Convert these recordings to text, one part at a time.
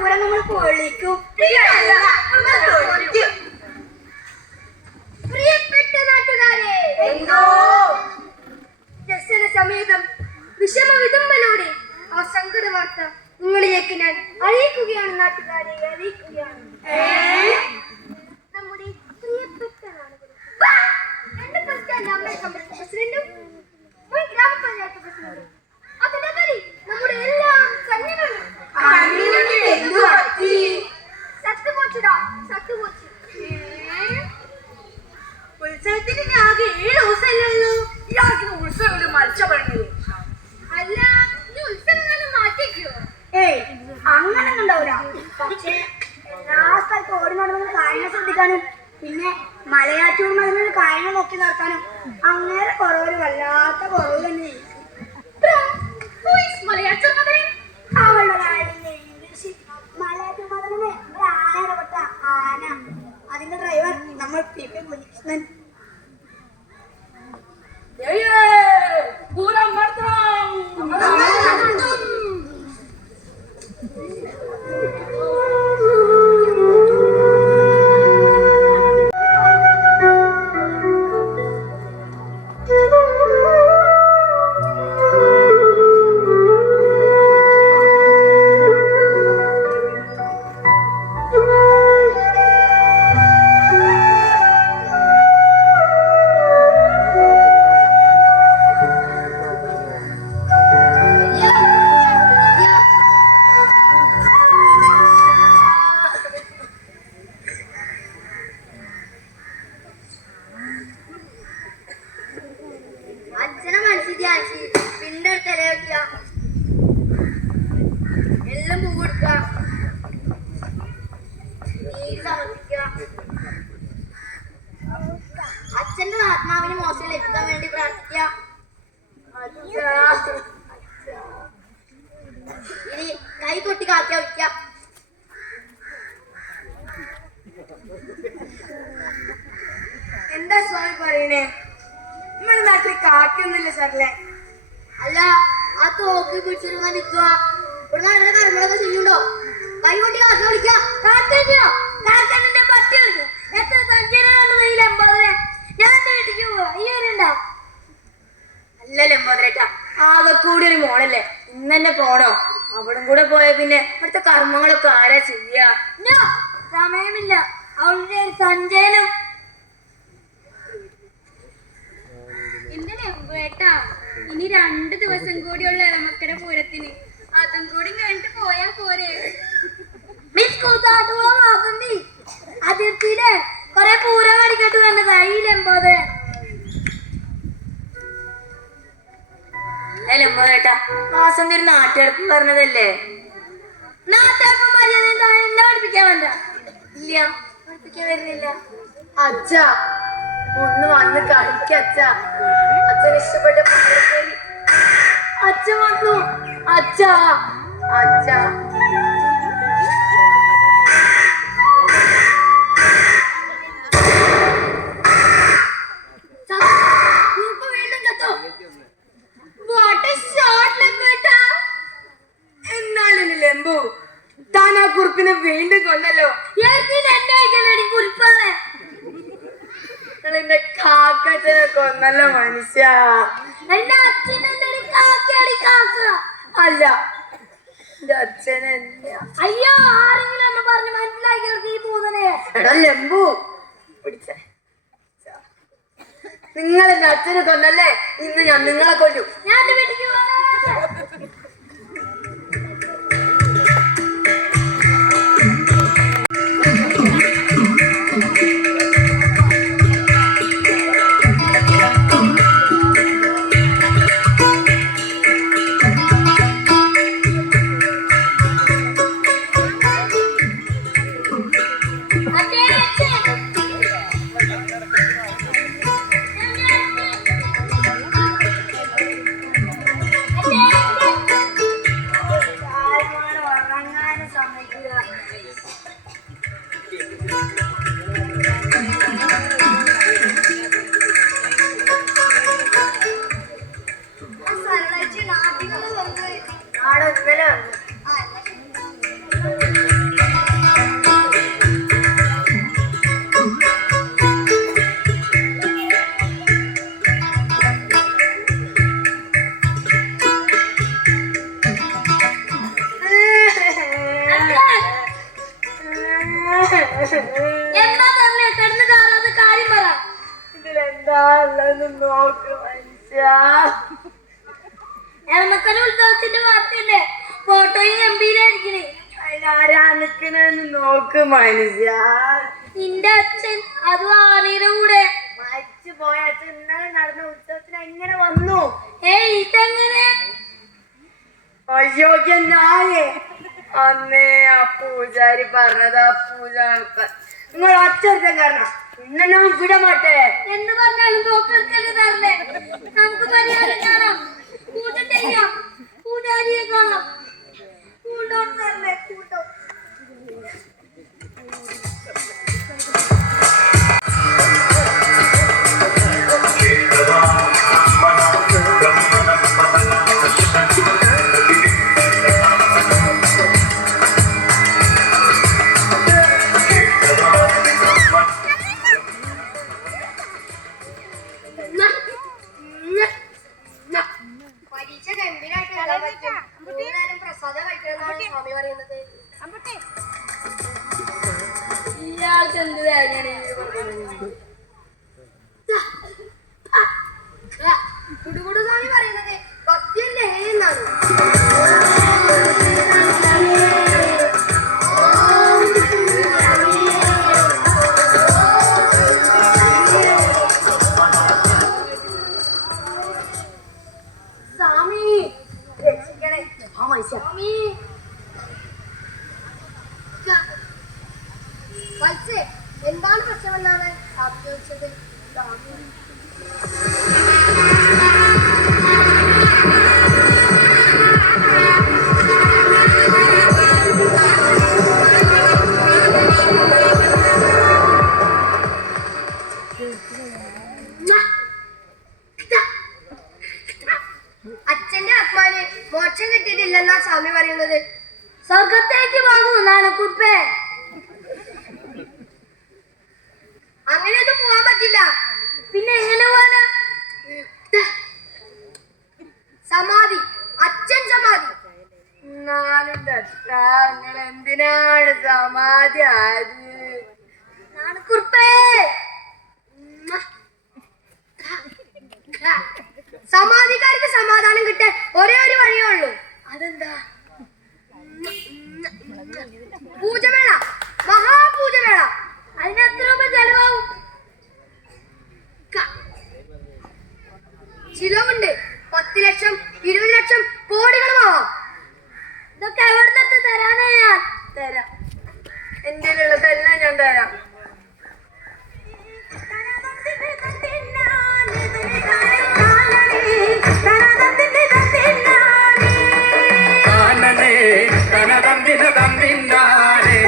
പൂരം നമ്മൾ പൊളിക്കും. പ്രിയപ്പെട്ട നാട്ടുകാരെ എന്തോ? ദർശന സമേതം വിഷമ വിതുമ്പലോടെ ആ സങ്കട വാർത്ത നിങ്ങളിലേക്ക് ഞാൻ അറിയിക്കുകയാണ് നാട്ടുകാരെ അറിയിക്കുകയാണ്. നമ്മുടെ പ്രിയപ്പെട്ട നാടുകൾ രണ്ട് പ്രസിഡന്റ് ശ്രദ്ധിക്കാനും പിന്നെ മലയാറ്റൂർ മരുന്നിൽ കാര്യങ്ങൾ നോക്കി നടത്താനും അങ്ങനെ കുറവൊരു വല്ലാത്ത കുറവ് തന്നെ അതിന്റെ ഡ്രൈവർ നമ്മൾ പി. പി. കുഞ്ഞികൃഷ്ണൻ പൂരം നടത്തണം. അച്ഛന്റെ ആത്മാവിന് മോശം ലഭിക്കാൻ വേണ്ടി അച്ഛാ. ഇനി കൈ കൊട്ടി കാക്ക വയ്ക്കുക എന്താ സ്വാമി പറയണേ? നമ്മുടെ നാട്ടിൽ കാക്കൊന്നുമില്ല സാറല്ലേ? അല്ല ആ തോക്ക് പിടിച്ചിരുന്ന നിൽക്കുക. ഇവിടെ നാട്ടിലെ കർമ്മങ്ങളൊക്കെ ചെയ്യുന്നുണ്ടോ? കൈ കൊട്ടി കാക്ക വിളിക്കുക. കാക്കോ കാക്കന്റെ പറ്റി വിളിക്കും എത്ര സഞ്ചാരം വെയിലമ്പത് ഞാൻ എന്റെ പോവാ. ഈ വരുണ്ടോ അല്ലല്ലേ മോദരേട്ട ആകെ ഒരു മോളല്ലേ? ഇന്ന് തന്നെ പോണോ? അവിടും കൂടെ പോയ പിന്നെ അവിടുത്തെ കർമ്മങ്ങളൊക്കെ ആരാ ചെയ്യാ? സമയമില്ല. അവളുടെ ഒരു സഞ്ചയനം. എന്തിനാ ഇനി രണ്ട് ദിവസം കൂടിയുള്ള ഇളമക്കര പൂരത്തിന്. അതും കൂടി കഴിഞ്ഞിട്ട് പോയാ പോരെ. മാസന്തി അതിർത്തിയിലെ കൊറേ പൂരം കടിക്കട്ട് വന്നത് കയ്യിലെമ്പോത് അല്ലേ മോദരേട്ട മാസം ഒരു നാട്ടുകാർക്ക് പറഞ്ഞതല്ലേ? നാട്ടുകാർക്കും മര്യാദ എന്നെ പഠിപ്പിക്കാൻ വേണ്ട ഇല്ല പഠിപ്പിക്കാൻ വരുന്നില്ല. അച്ഛ ഒന്ന് വന്ന് കളിക്ക അച്ഛ. അച്ഛൻ ഇഷ്ടപ്പെട്ട. അച്ഛൻ വന്നു. അച്ഛ. അച്ഛ. കുറുപ്പിനെ വീണ്ടും കൊണ്ടല്ലോ എന്നെ കാക്കച്ചനെ കൊന്നല്ലോ മനുഷ്യ. അച്ഛനെ അല്ല അച്ഛനെന്നെ അയ്യോ ആരെങ്കിലും എന്നെ മനസ്സിലാക്കി പൂതനെ നിങ്ങൾ എന്റെ അച്ഛനെ കൊന്നല്ലേ? ഇന്ന് ഞാൻ നിങ്ങളെ കൊല്ലു. ഞാൻ വീട്ടിലേക്ക് എന്താ തന്നെ കിടന്ന് കാറാതെ കാര്യം പറ. ഇതിലെന്താ ഉള്ളത് നോക്ക് മനുഷ്യ. എളമക്കര ഉത്സവത്തിന്റെ വാർത്തയല്ലേ? ഫോട്ടോയും ഗംഭീരായിരിക്കണേ അതിലാരാ നിക്കണെന്ന് നോക്ക് മനുഷ്യ. നിന്റെ അച്ഛൻ അത് ആനയുടെ കൂടെ. മരിച്ചു പോയ അച്ഛൻ ഇന്നലെ നടന്ന ഉത്സവത്തിന് എങ്ങനെ വന്നു? ഏയ് ഇതെങ്ങനെ? അയ്യോ നായേ. അന്നേ ആ പൂജാരി പറഞ്ഞത് ആ പൂജ നിങ്ങൾ അച്ഛൻ കാരണം. പറഞ്ഞാലും നമുക്ക് പരിഹാരം കാണാം. കാണാം. കൂട്ടോ എന്ത് തേങ്ങയാണ്? കുടുകുടു സ്വാമി പറയുന്നത് ഭക്തിയല്ലേ എന്നാണ്. സ്വാമി രക്ഷിക്കണേ. സ്വാമി. എന്താണ് പ്രശ്നമെന്നാണ് സ്വാമി ചോദിച്ചത് സ്വാമി നിങ്ങൾ എന്തിനാണ് സമാധി ആയത്? സമാധിക്കാർക്ക് സമാധാനം കിട്ടാൻ ഒരേ ഒരു വഴിയേ ഉള്ളൂ. അതെന്താ? പൂജമേള. മഹാപൂജമേള. അതിന് എത്ര രൂപ ചെലവാകും? ചിലവുണ്ട്. പത്ത് ലക്ഷം ഇരുപത് ലക്ഷം കോടികളുമാവാം ഇതൊക്കെ എവിടുന്നൊക്കെ തരാനാ? ഞാൻ തരാം. എന്റെ ഉള്ളതെല്ലാം ഞാൻ തരാം. ആനനെ തനതന്തിന തന്തിന്നാനെ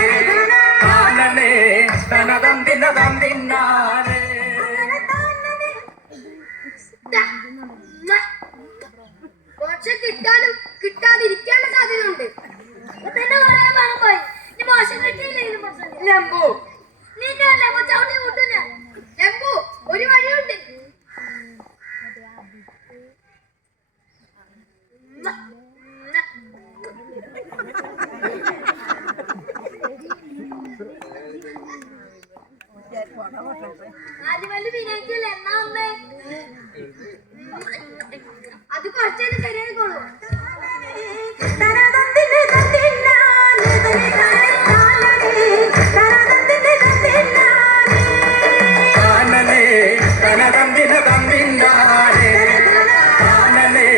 ആനനെ തനതന്തിന തന്തിന്നാനെ തനതന്തിന തന്തിന്നാനെ ആനനെ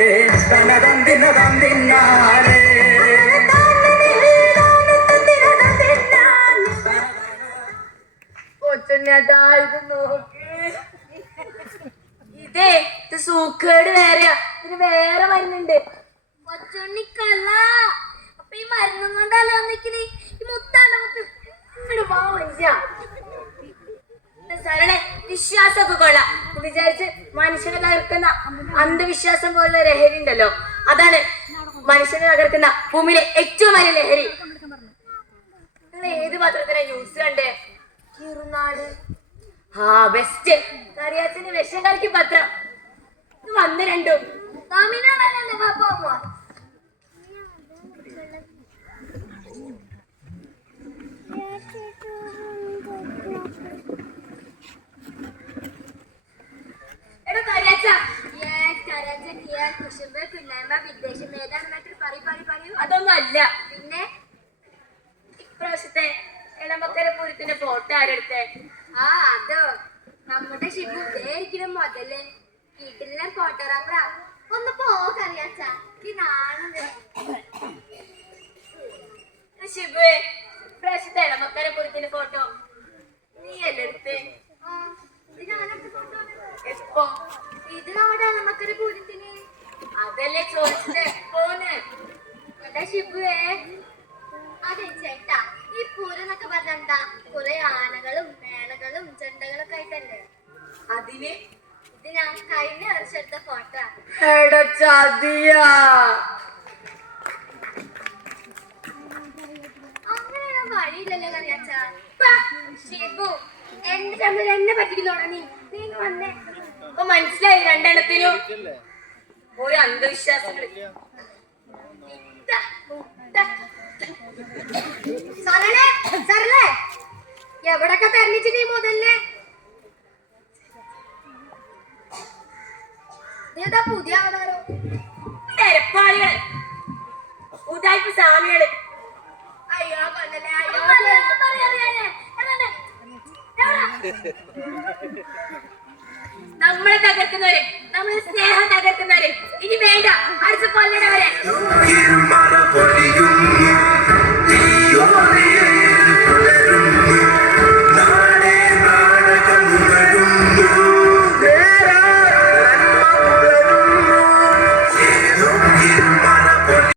തനതന്തിന തന്തിന്നാനെ കൊച്ചുണ്ണേട്ടാ ഇത് നോക്ക്. ഇതേ ഇത് സൂക്കേട് വേറെയാ. ഇതിന് വേറെ മരുന്നുണ്ട്. കൊച്ചുണ്ണിക്കല്ല അപ്പൊ ഈ മരുന്നും കൊണ്ടല്ല നിക്കണി വിശ്വാസമൊക്കെ കൊള്ളാം. വിചാരിച്ച് മനുഷ്യനെ തകർക്കുന്ന അന്ധവിശ്വാസം പോലുള്ള ലഹരി ഉണ്ടല്ലോ. അതാണ് മനുഷ്യനെ തകർക്കുന്ന ഭൂമിയിലെ ഏറ്റവും വലിയ ലഹരി. നിങ്ങൾ ഏത് പത്രത്തിലെ ന്യൂസ് കണ്ടേ? കിറുനാട്. ആ ബെസ്റ്റ് കറിയാച്ചന് വിഷം കളിക്കും പത്രം. വന്ന് രണ്ടും പാപ്പ എടാ കറിയാച്ച കുശുമ്പ് കുന്നായ്മ വിദ്വേഷം ഏതാണെന്നൊക്കെ പറയും പറയും പറയൂ. അതൊന്നും അതൊന്നല്ല പിന്നെ ഇപ്രാവശ്യത്തെ ഇളമക്കര പൂരത്തിന്റെ ഫോട്ടോ ആരെടുത്തെ? ആ അതോ നമ്മുടെ ഷിബു. ഇരിക്കുന്ന മുതൽ. വീട്ടിലെ ഫോട്ടോഗ്രാഫറാ ഒന്ന് പോകറിയാച്ചാ ശിബുവേ ഇപ്രാവശ്യത്തെ ഇളമക്കര പൂരത്തിന്റെ ഫോട്ടോ നീ അല്ലേ എടുത്തേ? ഇത് നമ്മുടെ നമുക്കൊരു പൂരത്തിന് അതല്ലേ ചോദിച്ചത്? എപ്പോന്ന് എന്താ ഷിബുവേ? അതെ ചേട്ടാ. ഈ പൂരെന്നൊക്കെ പറഞ്ഞെന്താ കുറെ ആനകളും മേളകളും ചെണ്ടകളൊക്കെ ആയിട്ടല്ലേ? അതിന്? ഇത് ഞാൻ കഴിഞ്ഞ വർഷം എടുത്ത ഫോട്ടോ അങ്ങനെയുള്ള വഴിയില്ലല്ലോ കറിയാച്ചാ ഷിബു എന്റെ ചന്ദ്രൻ എന്നെ പറ്റിക്കുന്നോടാ നീ. നീ വന്നേ. അപ്പൊ മനസ്സിലായി രണ്ടെണ്ണത്തിനും. ഒരു അന്ധവിശ്വാസങ്ങൾ എവിടൊക്കെ തെരഞ്ഞിച്ച് നീ മുതലേ നീ എന്താ പുതിയ അവതാരോ തെരപ്പാളികൾ. ഉദായ്പ സ്വാമികൾ. അയ്യോ കൊല്ലല്ലേ അയ്യോ നമ്മളെ തകർക്കുന്നവരെ നമ്മളെ സ്നേഹം തകർക്കുന്നവരെ. ഇനി വേണ്ട അടുത്ത കൊല്ലുന്നവരെ